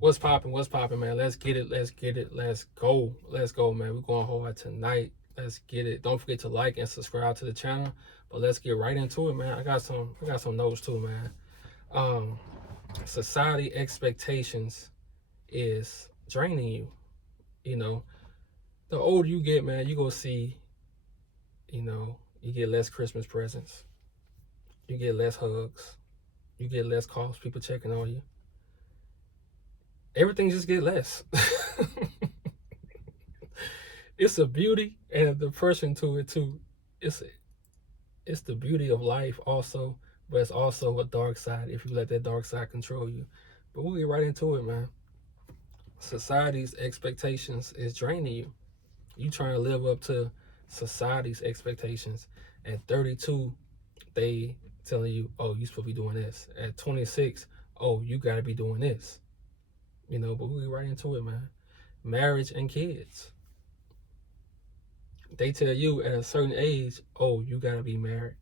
What's popping, man? Let's get it. Let's get it. Let's go. Let's go, man. We're going hard tonight. Let's get it. Don't forget to like and subscribe to the channel. But let's get right into it, man. I got some notes too, man. Um, Society expectations is draining you. You know, the older you get, man, you go see, you get less Christmas presents. You get less hugs. You get less calls, people checking on you. Everything just get less. It's a beauty and a depression to it too. It's it's the beauty of life also, but it's also a dark side if you let that dark side control you. But we'll get right into it, man. Society's expectations is draining you. You trying to live up to society's expectations. At 32, they telling you, oh, you supposed to be doing this. At 26, oh, you gotta be doing this. But we'll get right into it, man. Marriage and kids. They tell you at a certain age, oh, you gotta be married.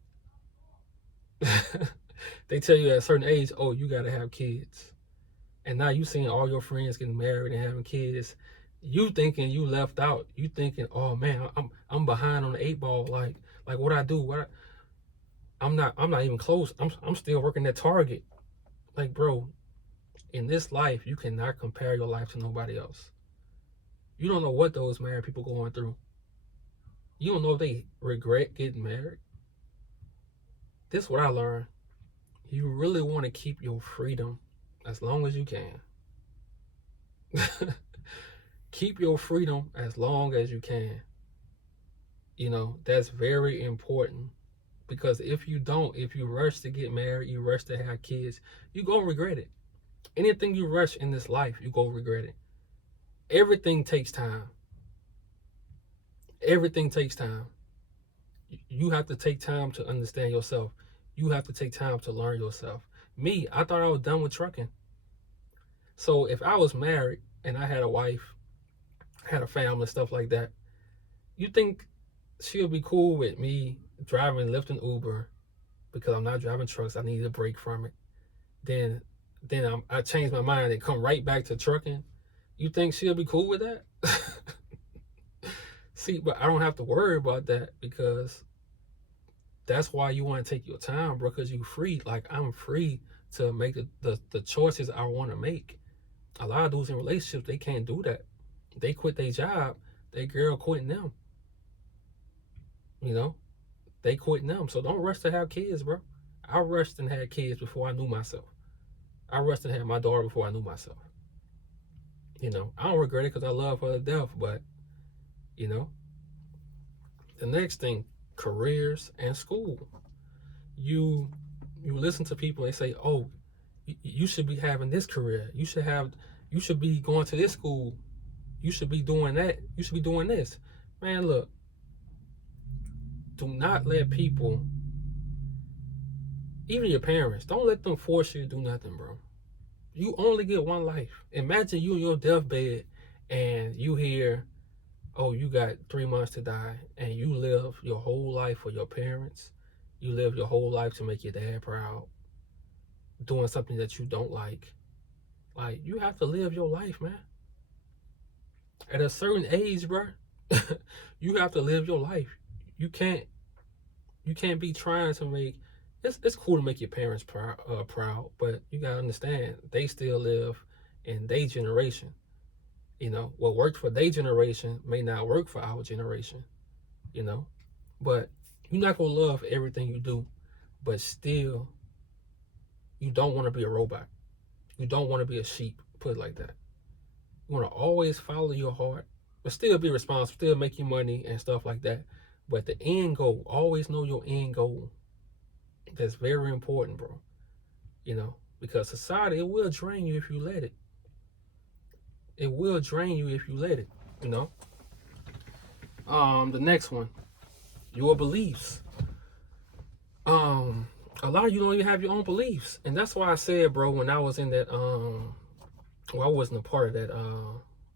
They tell you at a certain age, oh, you gotta have kids. And now you seeing all your friends getting married and having kids. You thinking you left out. You thinking, oh man, I'm behind on the eight ball. Like what I do, I'm not even close. I'm still working at Target. Like, bro, in this life, you cannot compare your life to nobody else. You don't know what those married people going through. You don't know if they regret getting married. This is what I learned. You really want to keep your freedom as long as you can. Keep your freedom as long as you can. That's very important. Because if you rush to get married, you rush to have kids, you go regret it. Anything you rush in this life, you go regret it. Everything takes time. Everything takes time. You have to take time to understand yourself. You have to take time to learn yourself. Me, I thought I was done with trucking. So if I was married and I had a wife, had a family, stuff like that, you think she'll be cool with me driving Lyft and Uber because I'm not driving trucks? I need a break from it. Then I change my mind and come right back to trucking. You think she'll be cool with that? See, but I don't have to worry about that because that's why you want to take your time, bro, because you free. Like, I'm free to make the choices I want to make. A lot of those in relationships, they can't do that. They quit their job, their girl quitting them. You know, they quitting them. So don't rush to have kids, bro. I rushed and had kids before I knew myself. I rushed and had my daughter before I knew myself. I don't regret it because I love her to death, but, you know, the next thing, careers and school. You listen to people, they say, oh, you should be having this career. You should be going to this school. You should be doing that. You should be doing this. Man, look, do not let people, even your parents, don't let them force you to do nothing, bro. You only get one life. Imagine you in your deathbed and you hear, oh, you got 3 months to die, and you live your whole life for your parents. You live your whole life to make your dad proud, doing something that you don't like. Like, you have to live your life, man. At a certain age, bro, you have to live your life. You can't be trying to make it's cool to make your parents proud, but you gotta understand they still live in their generation. What worked for their generation may not work for our generation. You know, but you're not gonna love everything you do, but still, you don't want to be a robot. You don't want to be a sheep. Put it like that. You want to always follow your heart, but still be responsible, still make your money and stuff like that. But the end goal, always know your end goal. That's very important, bro. Because society, it will drain you if you let it. It will drain you if you let it. You know. The next one, your beliefs. A lot of you don't even have your own beliefs, and that's why I said, bro, when I was in that, well, I wasn't a part of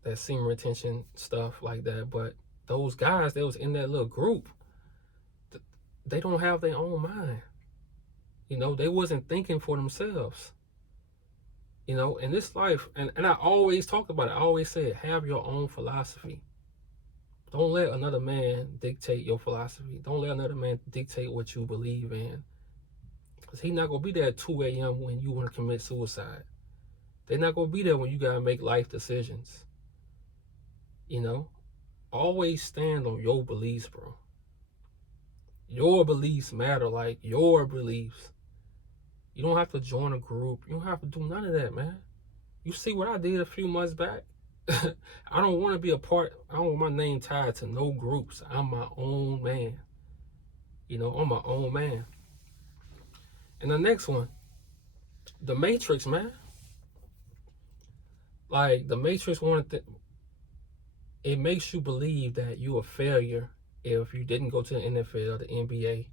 that semen retention stuff like that, but those guys that was in that little group, they don't have their own mind. They wasn't thinking for themselves. You know, in this life, and I always talk about it, I always say it, have your own philosophy. Don't let another man dictate your philosophy. Don't let another man dictate what you believe in. Because he's not going to be there at 2 a.m. when you want to commit suicide. They're not going to be there when you got to make life decisions. You know, always stand on your beliefs, bro. Your beliefs matter, like your beliefs. You don't have to join a group. You don't have to do none of that, man. You see what I did a few months back? I don't want to be a part. I don't want my name tied to no groups. I'm my own man. You know, I'm my own man. And the next one, The Matrix, man. Like, The Matrix, it makes you believe that you're a failure if you didn't go to the NFL, the NBA,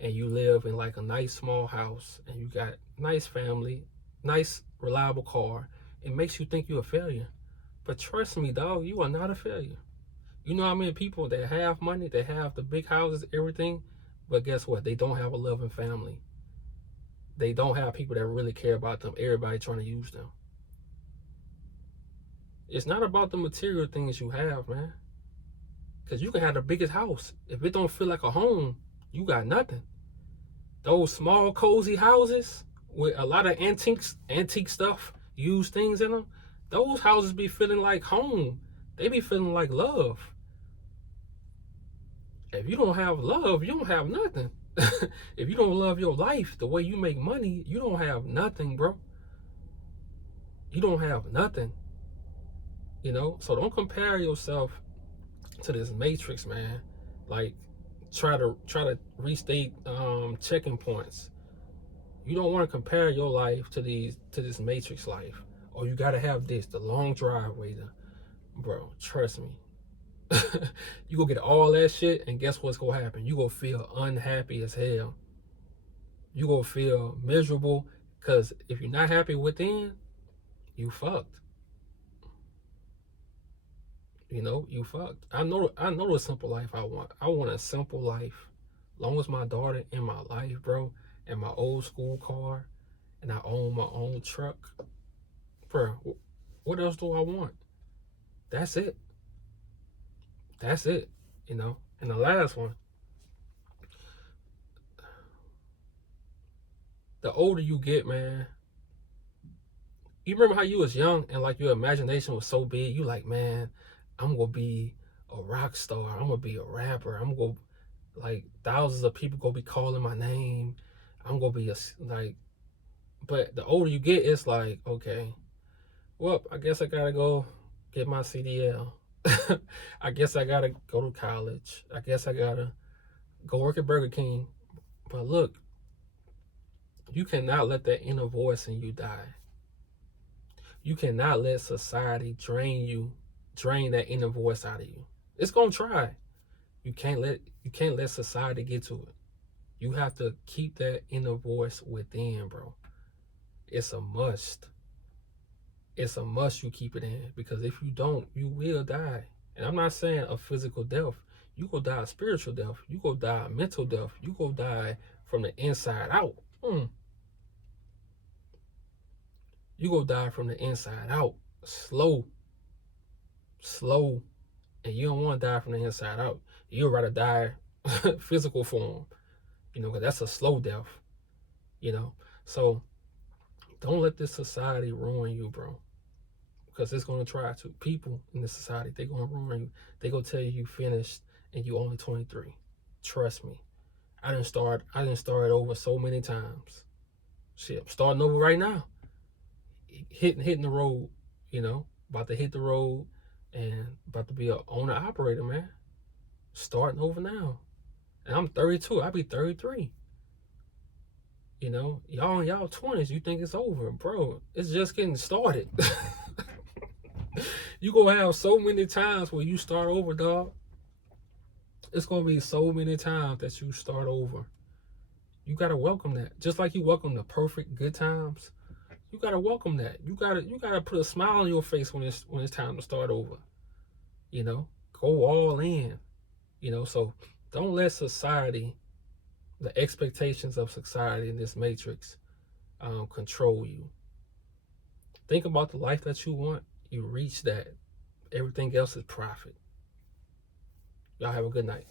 and you live in like a nice small house and you got nice family, nice reliable car. It makes you think you're a failure. But trust me, dog, you are not a failure. You know how many people that have money, they have the big houses, everything, but guess what? They don't have a loving family. They don't have people that really care about them. Everybody trying to use them. It's not about the material things you have, man. Because you can have the biggest house. If it don't feel like a home, you got nothing. Those small, cozy houses with a lot of antique stuff, used things in them, those houses be feeling like home. They be feeling like love. If you don't have love, you don't have nothing. If you don't love your life, the way you make money, you don't have nothing, bro. You don't have nothing. You know? So don't compare yourself to this matrix, man. Like, try to restate checking points. You don't want to compare your life to this matrix life. Oh, you gotta have this, the long driveway. Bro, trust me. You go get all that shit, and guess what's gonna happen? You gonna feel unhappy as hell. You gonna feel miserable, because if you're not happy within, you fucked. You know, you fucked. I know the simple life I want. I want a simple life. Long as my daughter in my life, bro, and my old school car, and I own my own truck. Bro, what else do I want? That's it. That's it. You know? And the last one, the older you get, man, you remember how you was young and like your imagination was so big, you like, man, I'm gonna be a rock star, I'm gonna be a rapper, I'm gonna, like, thousands of people gonna be calling my name, I'm gonna be like, but the older you get, it's like, okay, well, I guess I gotta go get my CDL. I guess I gotta go to college. I guess I gotta go work at Burger King. But look, you cannot let that inner voice in you die. You cannot let society drain that inner voice out of you. It's gonna try. You can't let society get to it. You have to keep that inner voice within, bro. It's a must. It's a must you keep it in, because if you don't, you will die. And I'm not saying a physical death. You go die a spiritual death. You go die a mental death. You go die from the inside out. You go die from the inside out. Slow. And you don't want to die from the inside out. You'd rather die physical form, you know, because that's a slow death, you know. So don't let this society ruin you, bro, because it's going to try to. People in this society, they're going to ruin you. They're going to tell you finished and you only 23. Trust me. I didn't start over so many times. Shit, I'm starting over right now. Hitting the road, you know, about to hit the road and about to be an owner operator, man. Starting over now. And I'm 32. I'll be 33. You know, y'all in y'all 20s, you think it's over. Bro, it's just getting started. You gonna have so many times where you start over, dog. It's gonna be so many times that you start over. You gotta welcome that. Just like you welcome the perfect good times, you gotta welcome that. You gotta put a smile on your face when it's time to start over. You know, go all in. You know, so don't let society, the expectations of society in this matrix, control you. Think about the life that you want. You reach that. Everything else is profit. Y'all have a good night.